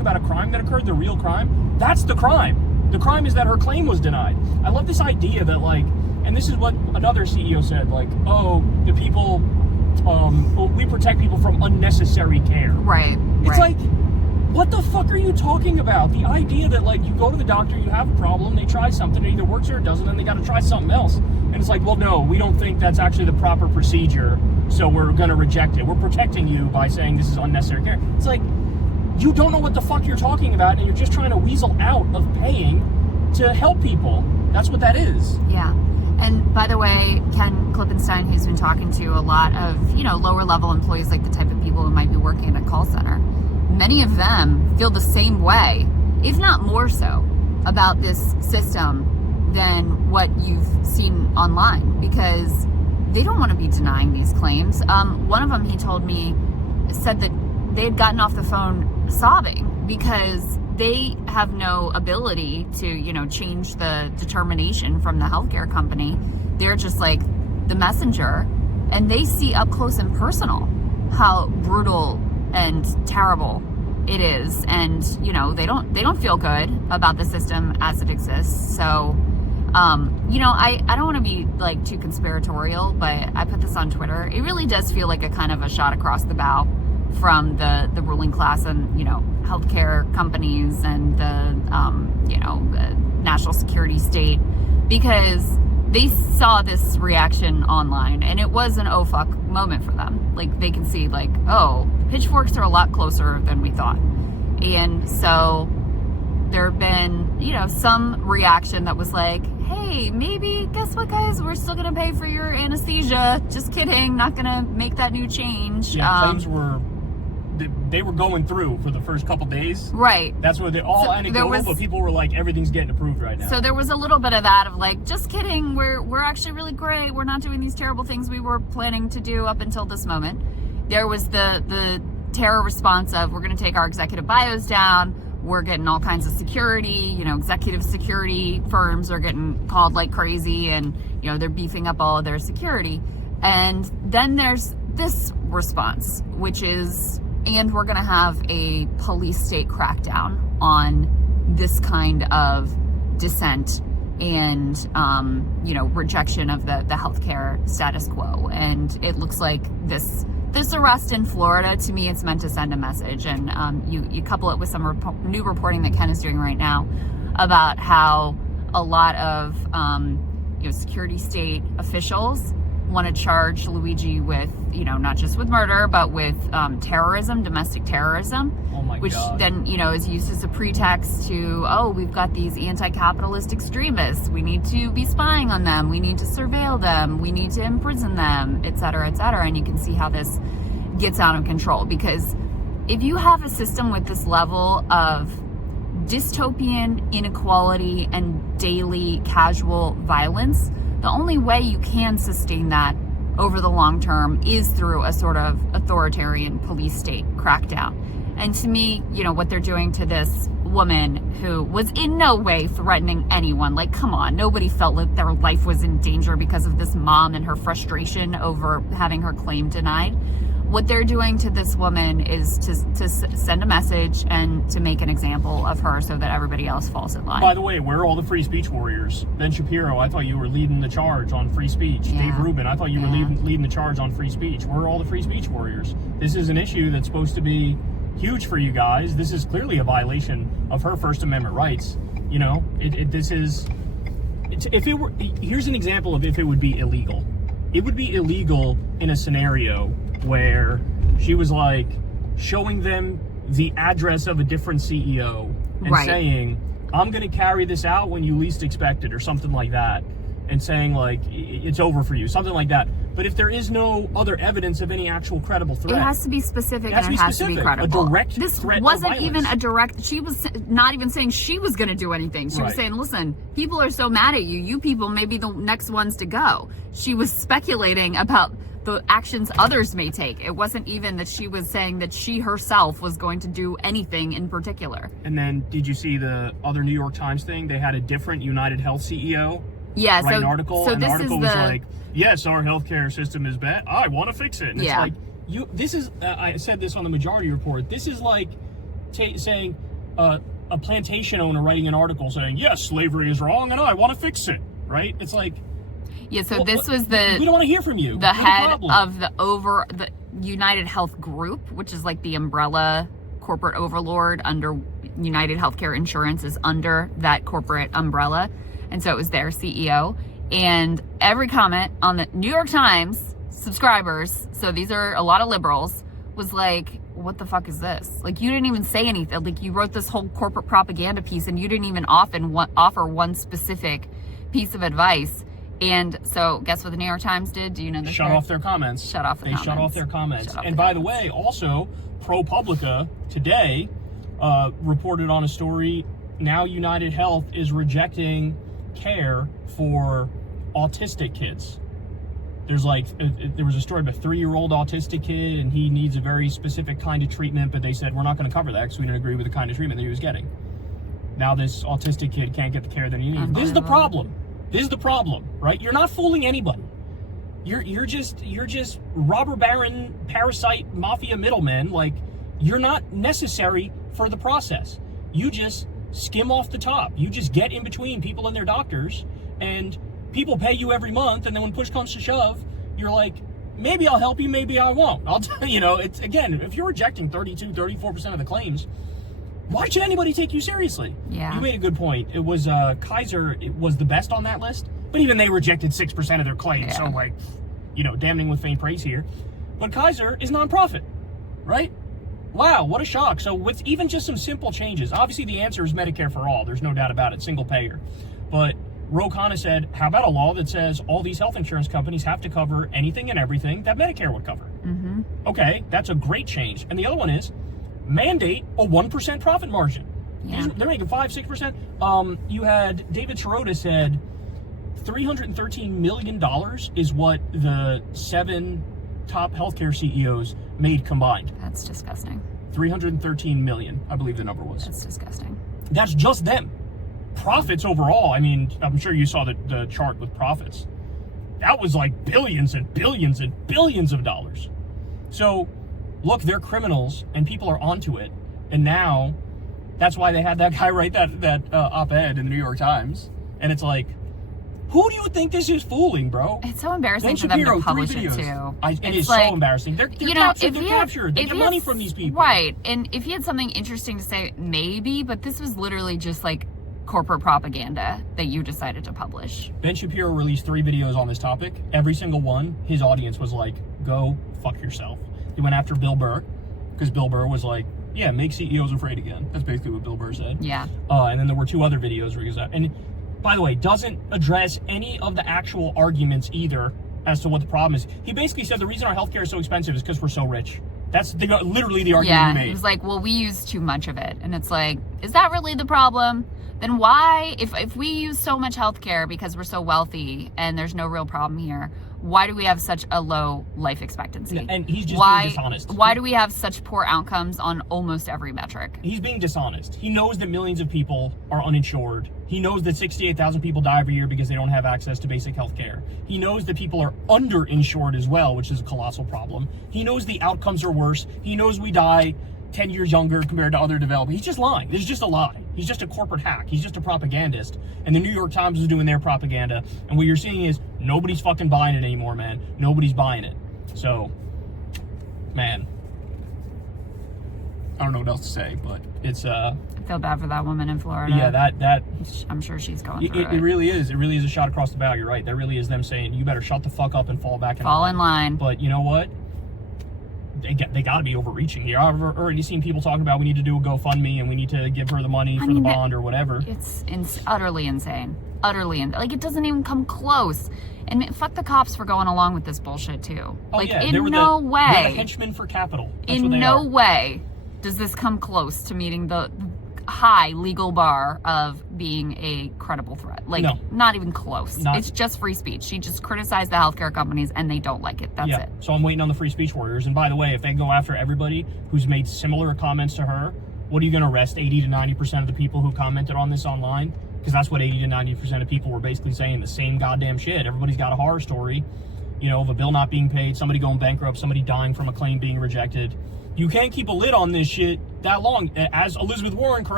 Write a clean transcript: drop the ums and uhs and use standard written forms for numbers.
about a crime that occurred, the real crime, that's the crime. The crime is that her claim was denied. I love this idea that, like, and this is what another CEO said, like, oh, the people, we protect people from unnecessary care. Right. It's like, what the fuck are you talking about? The idea that, like, you go to the doctor, you have a problem, they try something, it either works or it doesn't, and they got to try something else. And it's like, well, no, we don't think that's actually the proper procedure, so we're going to reject it. We're protecting you by saying this is unnecessary care. It's like, you don't know what the fuck you're talking about, and you're just trying to weasel out of paying to help people. That's what that is. Yeah. And by the way, Ken Klippenstein, who's been talking to a lot of, lower level employees, like the type of people who might be working in a call center, many of them feel the same way, if not more so, about this system than what you've seen online, because they don't want to be denying these claims. One of them, he told me, said that they had gotten off the phone sobbing because they have no ability to, change the determination from the healthcare company. They're just like the messenger, and they see up close and personal how brutal and terrible it is, and they don't feel good about the system as it exists. So I don't want to be like too conspiratorial, but I put this on Twitter. It really does feel like a kind of a shot across the bow from the ruling class and healthcare companies and the national security state, because they saw this reaction online and it was an oh fuck moment for them. Like, they can see, like, oh, pitchforks are a lot closer than we thought. And so there have been some reaction that was like, hey, maybe, guess what, guys, we're still gonna pay for your anesthesia. Just kidding, not gonna make that new change. Yeah, claims they were going through for the first couple days. Right. That's where they all anecdotal, but people were like, everything's getting approved right now. So there was a little bit of that of like, just kidding, we're actually really great. We're not doing these terrible things we were planning to do up until this moment. There was the terror response of, we're going to take our executive bios down. We're getting all kinds of security, executive security firms are getting called like crazy, and, they're beefing up all of their security. And then there's this response, which is, and we're going to have a police state crackdown on this kind of dissent and, rejection of the healthcare status quo. And it looks like this arrest in Florida, to me, it's meant to send a message. And you couple it with some new reporting that Ken is doing right now about how a lot of security state officials want to charge Luigi with, not just with murder, but with terrorism, domestic terrorism. Oh my which God. Then, is used as a pretext to, oh, we've got these anti-capitalist extremists. We need to be spying on them. We need to surveil them. We need to imprison them, et cetera, et cetera. And you can see how this gets out of control, because if you have a system with this level of dystopian inequality and daily casual violence, the only way you can sustain that over the long term is through a sort of authoritarian police state crackdown. And to me, what they're doing to this woman who was in no way threatening anyone, like, come on, nobody felt like their life was in danger because of this mom and her frustration over having her claim denied. What they're doing to this woman is to send a message and to make an example of her so that everybody else falls in line. By the way, where are all the free speech warriors? Ben Shapiro, I thought you were leading the charge on free speech. Yeah. Dave Rubin, I thought you were leading the charge on free speech. Where are all the free speech warriors? This is an issue that's supposed to be huge for you guys. This is clearly a violation of her First Amendment rights. Here's an example of if it would be illegal. It would be illegal in a scenario where she was like showing them the address of a different CEO and saying, I'm going to carry this out when you least expect it, or something like that, and saying like, it's over for you, something like that. But if there is no other evidence of any actual credible threat, it has to be specific, and it has to be credible. A direct this threat wasn't of even a direct, she was not even saying she was going to do anything. She was saying, listen, people are so mad at you people may be the next ones to go. She was speculating about the actions others may take. It wasn't even that she was saying that she herself was going to do anything in particular. And then did you see the other New York Times thing? They had a different United Health CEO write an article, so and the this article is was like, yes, our healthcare system is bad. I want to fix it. And it's like, I said this on the Majority Report. This is like saying, a plantation owner writing an article saying, yes, slavery is wrong and I want to fix it, right? It's like... Yeah, so this was the... We don't want to hear from you. The head of the United Health Group, which is like the umbrella corporate overlord under United Healthcare Insurance, is under that corporate umbrella. And so it was their CEO. And every comment on the New York Times subscribers, so these are a lot of liberals, was like, what the fuck is this? Like, you didn't even say anything. Like, you wrote this whole corporate propaganda piece and you didn't even offer one specific piece of advice. And so guess what the New York Times did? Do you know this? Shut off their comments. Shut off the comments. They shut off their comments. And by the way, also, ProPublica today reported on a story. Now United Health is rejecting care for autistic kids. There was a story of a 3-year-old autistic kid, and he needs a very specific kind of treatment, but they said, we're not going to cover that because we didn't agree with the kind of treatment that he was getting. Now this autistic kid can't get the care that he needs. This is the problem. This is the problem, right? You're not fooling anybody. You're just robber baron, parasite, mafia middlemen. Like, you're not necessary for the process. You just skim off the top. You just get in between people and their doctors, and people pay you every month, and then when push comes to shove, you're like, maybe I'll help you, maybe I won't. I'll tell you, it's, again, if you're rejecting 34% of the claims, why should anybody take you seriously? Yeah. You made a good point. It was Kaiser, it was the best on that list, but even they rejected 6% of their claims. Yeah. So damning with faint praise here. But Kaiser is nonprofit, right? Wow, what a shock. So with even just some simple changes, obviously the answer is Medicare for all. There's no doubt about it, single payer. But Ro Khanna said, how about a law that says all these health insurance companies have to cover anything and everything that Medicare would cover? Mm-hmm. Okay, that's a great change. And the other one is mandate a 1% profit margin. Yeah. They're making 5-6%. You had David Sirota said $313 million is what the 7 top healthcare CEOs made combined. That's disgusting. 313 million, I believe the number was. That's disgusting. That's just them. Profits overall, I mean, I'm sure you saw the chart with profits. That was like billions and billions and billions of dollars. So, look, they're criminals, and people are onto it. And now, that's why they had that guy write that op-ed in the New York Times. And it's like, who do you think this is fooling, bro? It's so embarrassing for them to publish it, too. It is so embarrassing. They're captured. They get money from these people. Right. And if you had something interesting to say, maybe, but this was literally just like corporate propaganda that you decided to publish. Ben Shapiro released 3 videos on this topic. Every single one, his audience was like, go fuck yourself. He went after Bill Burr, because Bill Burr was like, yeah, make CEOs afraid again. That's basically what Bill Burr said. Yeah. And then there were 2 other videos where he was at. And by the way, doesn't address any of the actual arguments either as to what the problem is. He basically said the reason our healthcare is so expensive is because we're so rich. That's literally the argument he made. It was like, well, we use too much of it. And it's like, is that really the problem? Then why, if we use so much healthcare because we're so wealthy and there's no real problem here, why do we have such a low life expectancy? And he's just being dishonest. Why do we have such poor outcomes on almost every metric? He's being dishonest. He knows that millions of people are uninsured. He knows that 68,000 people die every year because they don't have access to basic health care. He knows that people are underinsured as well, which is a colossal problem. He knows the outcomes are worse. He knows we die 10 years younger compared to other developers. He's just lying. This is just a lie. He's just a corporate hack. He's just a propagandist. And the New York Times is doing their propaganda. And what you're seeing is nobody's fucking buying it anymore, man. Nobody's buying it. So, man, I don't know what else to say, but it's I feel bad for that woman in Florida. Yeah, that I'm sure she's going through it. It really is. It really is a shot across the bow. You're right. That really is them saying, you better shut the fuck up and fall back in line. Fall in line. But you know what? They got to be overreaching here. I've already seen people talking about we need to do a GoFundMe and we need to give her the money for the bond or whatever. It's utterly insane. Like, it doesn't even come close. And fuck the cops for going along with this bullshit, too. Oh, like, yeah. in no way. They're the henchmen for capital. That's in no way does this come close to meeting the high legal bar of being a credible threat. Like, no. Not even close. It's just free speech. She just criticized the healthcare companies and they don't like it. That's it. So I'm waiting on the free speech warriors. And by the way, if they go after everybody who's made similar comments to her, what are you going to arrest 80 to 90% of the people who commented on this online? Because that's what 80 to 90% of people were basically saying, the same goddamn shit. Everybody's got a horror story, of a bill not being paid, somebody going bankrupt, somebody dying from a claim being rejected. You can't keep a lid on this shit that long. As Elizabeth Warren correctly